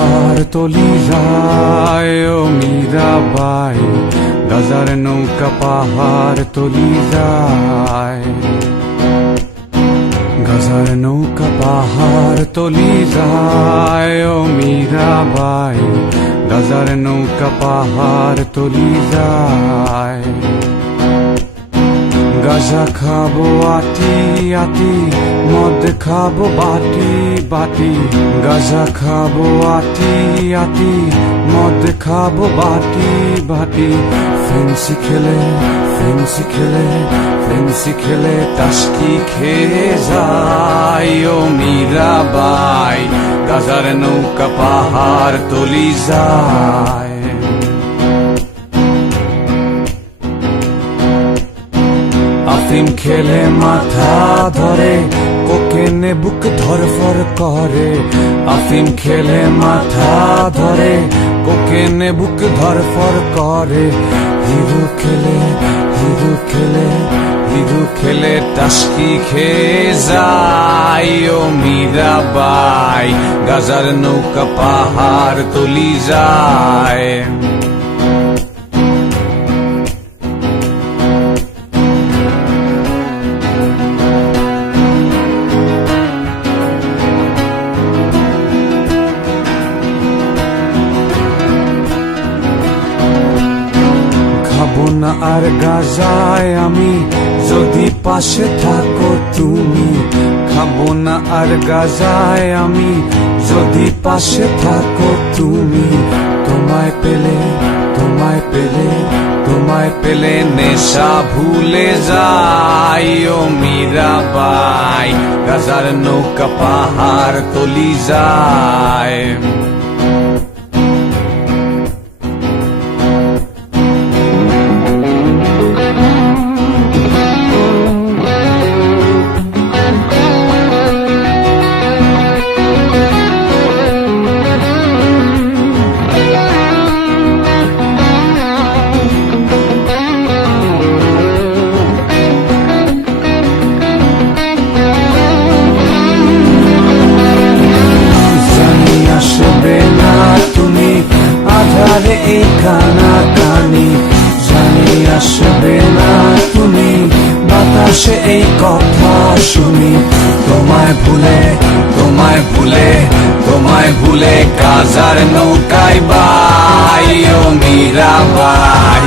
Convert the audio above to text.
পাহাড় তলি যায় ও মীরাবাই, গাজার নৌকা পাহাড় তলি যায়। গাজার নৌকা পাহাড় তলি যায় ও মীরাবাই, গাজার নৌকা পাহাড় তলি যায়। গাজা খাবো আটি আটি, মদ খাবো বাটি বাটি। গাজা খাবো আটি আটি, মদ খাবো বাটি বাটি। ফেন্সি খেলে ফেন্সি খেলে ফেন্সি খেলে টাস্কি খেয়ে যায় ও মীরাবাই, গাজার নৌকা পাহাড় তলি যায়। আফিম খেলে মাথা ধরে, কোকেনে বুক ধরফর করে। আফিম খেলে মাথা ধরে, কোকেনে বুক ধরফর করে। হিরো খেলে হিরো খেলে হিরো খেলে টাস্কি খেয়ে যায় ও মীরাবাই, গাজার নৌকা পাহাড় তলি যায়। খাবো না আর গাজায় আমি, যদি পাশে থাকো তুমি। খাবো না আর গাজায় আমি, যদি পাশে থাকো তুমি। তোমায় পেলে তোমায় পেলে তোমায় পেলে নেশা ভুলে যাই ও মীরাবাই, গাজার নৌকা পাহাড় তলি যায়। আধারে এই কানাকানি, জানি আসবে না তুমি, বাতাসে এই কথা শুনি। তোমায় ভুলে তোমায় ভুলে তোমায় ভুলে গাজার নৌকায় বাই ও মীরাবাই,